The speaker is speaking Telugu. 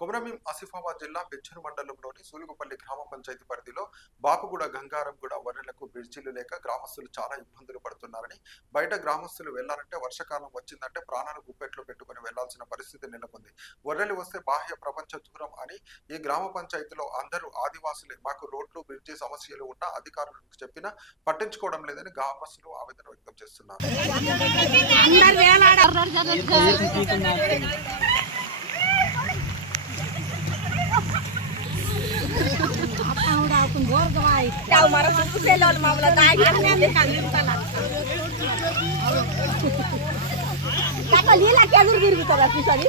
కొమరంభీం ఆసిఫాబాద్ జిల్లా బెచ్చరు మండలంలోని సూలుగుపల్లి గ్రామ పంచాయతీ పరిధిలో బాపుగూడ గంగారంగూడ వరలకు బ్రిడ్జిలు లేక గ్రామస్తులు చాలా ఇబ్బందులు పడుతున్నారని, బయట గ్రామస్తులు వెళ్లాలంటే వర్షాకాలం వచ్చిందంటే ప్రాణాలు గుప్పెట్లో పెట్టుకుని వెళ్లాల్సిన పరిస్థితి నెలకొంది. వరదలు వస్తే బాహ్య ప్రపంచ దూరం అని ఈ గ్రామ పంచాయతీలో అందరూ ఆదివాసులే. మాకు రోడ్లు బ్రిడ్జి సమస్యలు ఉన్నా అధికారులకు చెప్పినా పట్టించుకోవడం లేదని గ్రామస్తులు ఆవేదన వ్యక్తం చేస్తున్నారు. Kakak lila kayak dulu gitu tapi sorry.